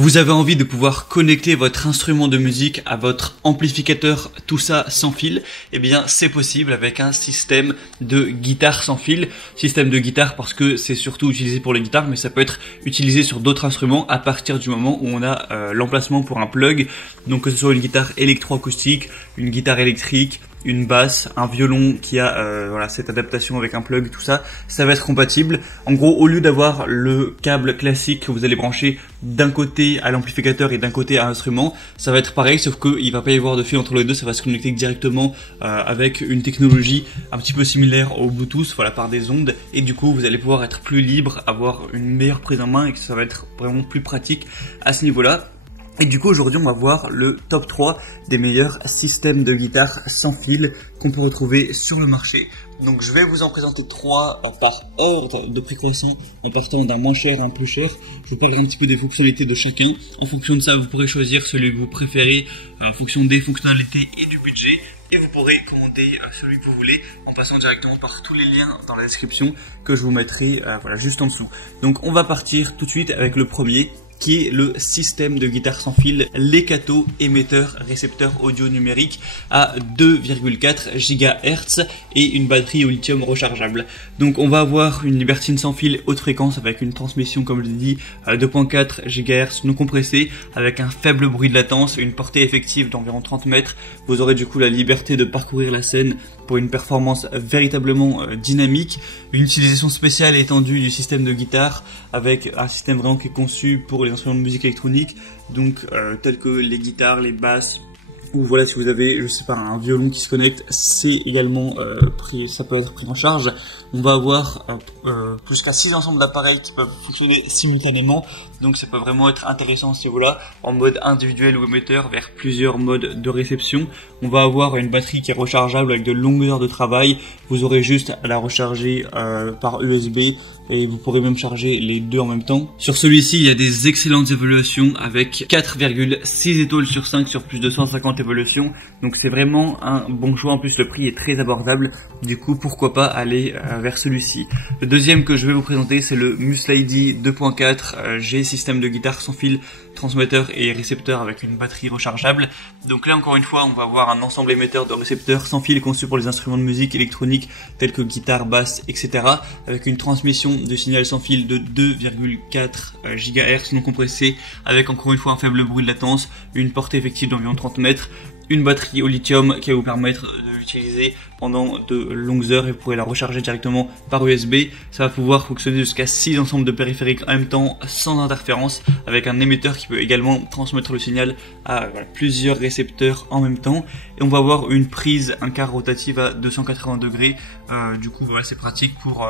Vous avez envie de pouvoir connecter votre instrument de musique à votre amplificateur, tout ça sans fil? Eh bien, c'est possible avec un système de guitare sans fil. Système de guitare parce que c'est surtout utilisé pour les guitares, mais ça peut être utilisé sur d'autres instruments à partir du moment où on a l'emplacement pour un plug. Donc que ce soit une guitare électroacoustique, une guitare électrique, une basse, un violon qui a voilà, cette adaptation avec un plug, tout ça, ça va être compatible. En gros, au lieu d'avoir le câble classique que vous allez brancher d'un côté à l'amplificateur et d'un côté à l'instrument, ça va être pareil, sauf qu'il va pas y avoir de fil entre les deux, ça va se connecter directement avec une technologie un petit peu similaire au Bluetooth, voilà, par des ondes, et du coup vous allez pouvoir être plus libre, avoir une meilleure prise en main et que ça va être vraiment plus pratique à ce niveau-là. Et du coup aujourd'hui on va voir le top 3 des meilleurs systèmes de guitare sans fil qu'on peut retrouver sur le marché. Donc je vais vous en présenter 3 par ordre de prix croissant en partant d'un moins cher à un plus cher. Je vous parlerai un petit peu des fonctionnalités de chacun. En fonction de ça vous pourrez choisir celui que vous préférez en fonction des fonctionnalités et du budget. Et vous pourrez commander celui que vous voulez en passant directement par tous les liens dans la description que je vous mettrai voilà, juste en dessous. Donc on va partir tout de suite avec le premier, qui est le système de guitare sans fil Legato émetteur récepteur audio numérique à 2,4 GHz et une batterie au lithium rechargeable. Donc on va avoir une libertine sans fil haute fréquence avec une transmission, comme je l'ai dit, à 2,4 GHz non compressée avec un faible bruit de latence, une portée effective d'environ 30 mètres. Vous aurez du coup la liberté de parcourir la scène pour une performance véritablement dynamique. Une utilisation spéciale et étendue du système de guitare avec un système vraiment qui est conçu pour les instruments de musique électronique, donc tels que les guitares, les basses, ou voilà, si vous avez, je sais pas, un violon qui se connecte, c'est également ça peut être pris en charge. On va avoir plus qu'à 6 ensembles d'appareils qui peuvent fonctionner simultanément, donc ça peut vraiment être intéressant à ce niveau-là, en mode individuel ou émetteur vers plusieurs modes de réception. On va avoir une batterie qui est rechargeable avec de longues heures de travail. Vous aurez juste à la recharger par USB et vous pourrez même charger les deux en même temps. Sur celui-ci, il y a des excellentes évaluations avec 4,6 étoiles sur 5 sur plus de 150 évaluations. Donc c'est vraiment un bon choix. En plus, le prix est très abordable. Du coup, pourquoi pas aller vers celui-ci. Le deuxième que je vais vous présenter, c'est le Muslady 2.4 G, système de guitare sans fil, transmetteur et récepteur avec une batterie rechargeable. Donc là, encore une fois, on va avoir un ensemble émetteur de récepteurs sans fil conçu pour les instruments de musique électronique tels que guitare, basse, etc. avec une transmission de signal sans fil de 2,4 GHz non compressé avec encore une fois un faible bruit de latence, une portée effective d'environ 30 mètres, une batterie au lithium qui va vous permettre de l'utiliser pendant de longues heures et vous pourrez la recharger directement par USB. Ça va pouvoir fonctionner jusqu'à 6 ensembles de périphériques en même temps sans interférence avec un émetteur qui peut également transmettre le signal à plusieurs récepteurs en même temps. Et on va avoir une prise un quart rotative à 280 degrés. Du coup voilà, c'est pratique pour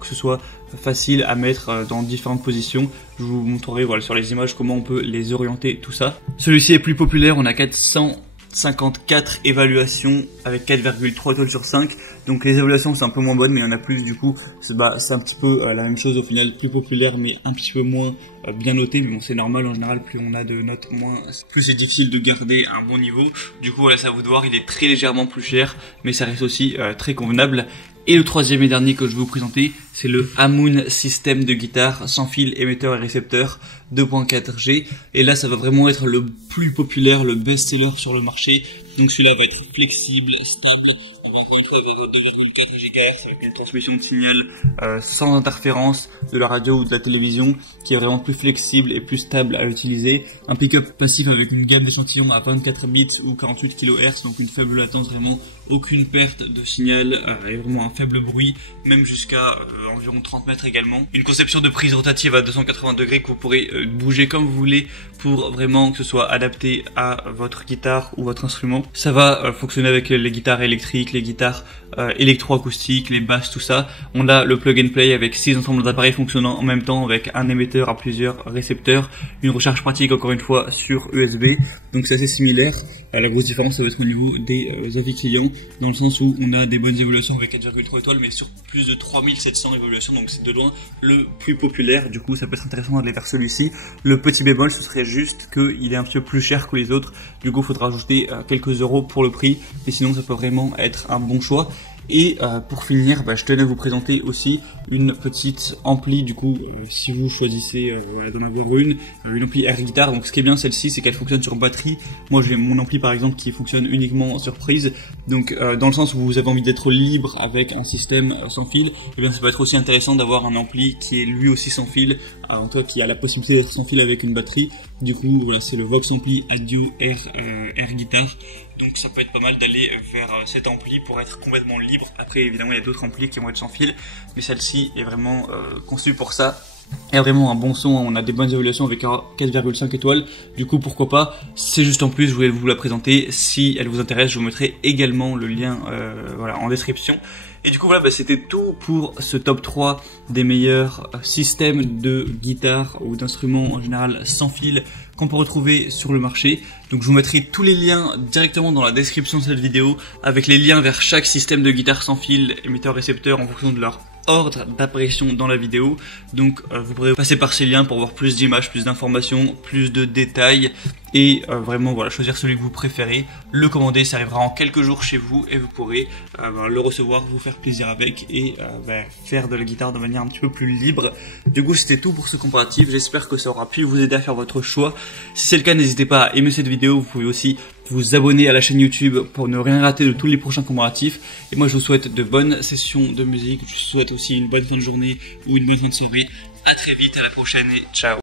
que ce soit facile à mettre dans différentes positions. Je vous montrerai voilà, sur les images comment on peut les orienter, tout ça. Celui-ci est plus populaire, on a 454 évaluations avec 4,3 étoiles sur 5. Donc les évaluations c'est un peu moins bonnes, mais il y en a plus, du coup c'est un petit peu la même chose au final, plus populaire mais un petit peu moins bien noté. Mais bon, c'est normal, en général plus on a de notes, moins plus c'est difficile de garder un bon niveau. Du coup voilà, ça va vous devoir, il est très légèrement plus cher mais ça reste aussi très convenable. Et le troisième et dernier que je vais vous présenter, c'est le Amoon système de guitare sans fil émetteur et récepteur 2.4 G. Et là, ça va vraiment être le plus populaire, le best-seller sur le marché. Donc celui-là va être flexible, stable. On va encore une fois avoir 2,4 GHz avec une transmission de signal sans interférence de la radio ou de la télévision, qui est vraiment plus flexible et plus stable à utiliser. Un pick-up passif avec une gamme d'échantillons à 24 bits ou 48 kHz, donc une faible latence, vraiment aucune perte de signal et vraiment un faible bruit, même jusqu'à environ 30 mètres également. Une conception de prise rotative à 280 degrés que vous pourrez bouger comme vous voulez pour vraiment que ce soit adapté à votre guitare ou votre instrument. Ça va fonctionner avec les guitares électriques, les guitares électroacoustiques, les basses, tout ça. On a le plug and play avec 6 ensembles d'appareils fonctionnant en même temps avec un émetteur à plusieurs récepteurs, une recharge pratique encore une fois sur USB. Donc c'est assez similaire. La grosse différence ça va être au niveau des avis clients, dans le sens où on a des bonnes évaluations avec 4,3 étoiles mais sur plus de 3700 évaluations, donc c'est de loin le plus populaire. Du coup ça peut être intéressant d'aller vers celui-ci. Le petit bémol ce serait juste qu'il est un petit peu plus cher que les autres, du coup il faudra ajouter quelques euros pour le prix, mais sinon ça peut vraiment être un bon choix. Et pour finir, je tenais à vous présenter aussi une petite ampli, du coup, si vous choisissez d'en avoir une ampli air guitare. Donc ce qui est bien celle-ci, c'est qu'elle fonctionne sur batterie. Moi j'ai mon ampli par exemple qui fonctionne uniquement sur prise. Donc dans le sens où vous avez envie d'être libre avec un système sans fil, et bien ça peut être aussi intéressant d'avoir un ampli qui est lui aussi sans fil, en tout cas qui a la possibilité d'être sans fil avec une batterie. Du coup voilà, c'est le Vox Ampli Audio Air Guitar. Donc ça peut être pas mal d'aller vers cet ampli pour être complètement libre. Après évidemment il y a d'autres amplis qui vont être sans fil, mais celle-ci est vraiment conçue pour ça. Il y a vraiment un bon son, on a des bonnes évaluations avec 4,5 étoiles. Du coup pourquoi pas, c'est juste en plus, je voulais vous la présenter. Si elle vous intéresse, je vous mettrai également le lien voilà, en description. Et du coup voilà, c'était tout pour ce top 3 des meilleurs systèmes de guitare ou d'instruments en général sans fil qu'on peut retrouver sur le marché. Donc je vous mettrai tous les liens directement dans la description de cette vidéo, avec les liens vers chaque système de guitare sans fil, émetteur-récepteur en fonction de leur ordre d'apparition dans la vidéo. Donc vous pourrez passer par ces liens pour voir plus d'images, plus d'informations, plus de détails et vraiment voilà, choisir celui que vous préférez, le commander, ça arrivera en quelques jours chez vous et vous pourrez le recevoir, vous faire plaisir avec et faire de la guitare de manière un petit peu plus libre. Du coup c'était tout pour ce comparatif, j'espère que ça aura pu vous aider à faire votre choix. Si c'est le cas, n'hésitez pas à aimer cette vidéo, vous pouvez aussi vous abonner à la chaîne YouTube pour ne rien rater de tous les prochains comparatifs. Et moi je vous souhaite de bonnes sessions de musique, je vous souhaite aussi une bonne fin de journée ou une bonne fin de soirée. À très vite, à la prochaine et ciao.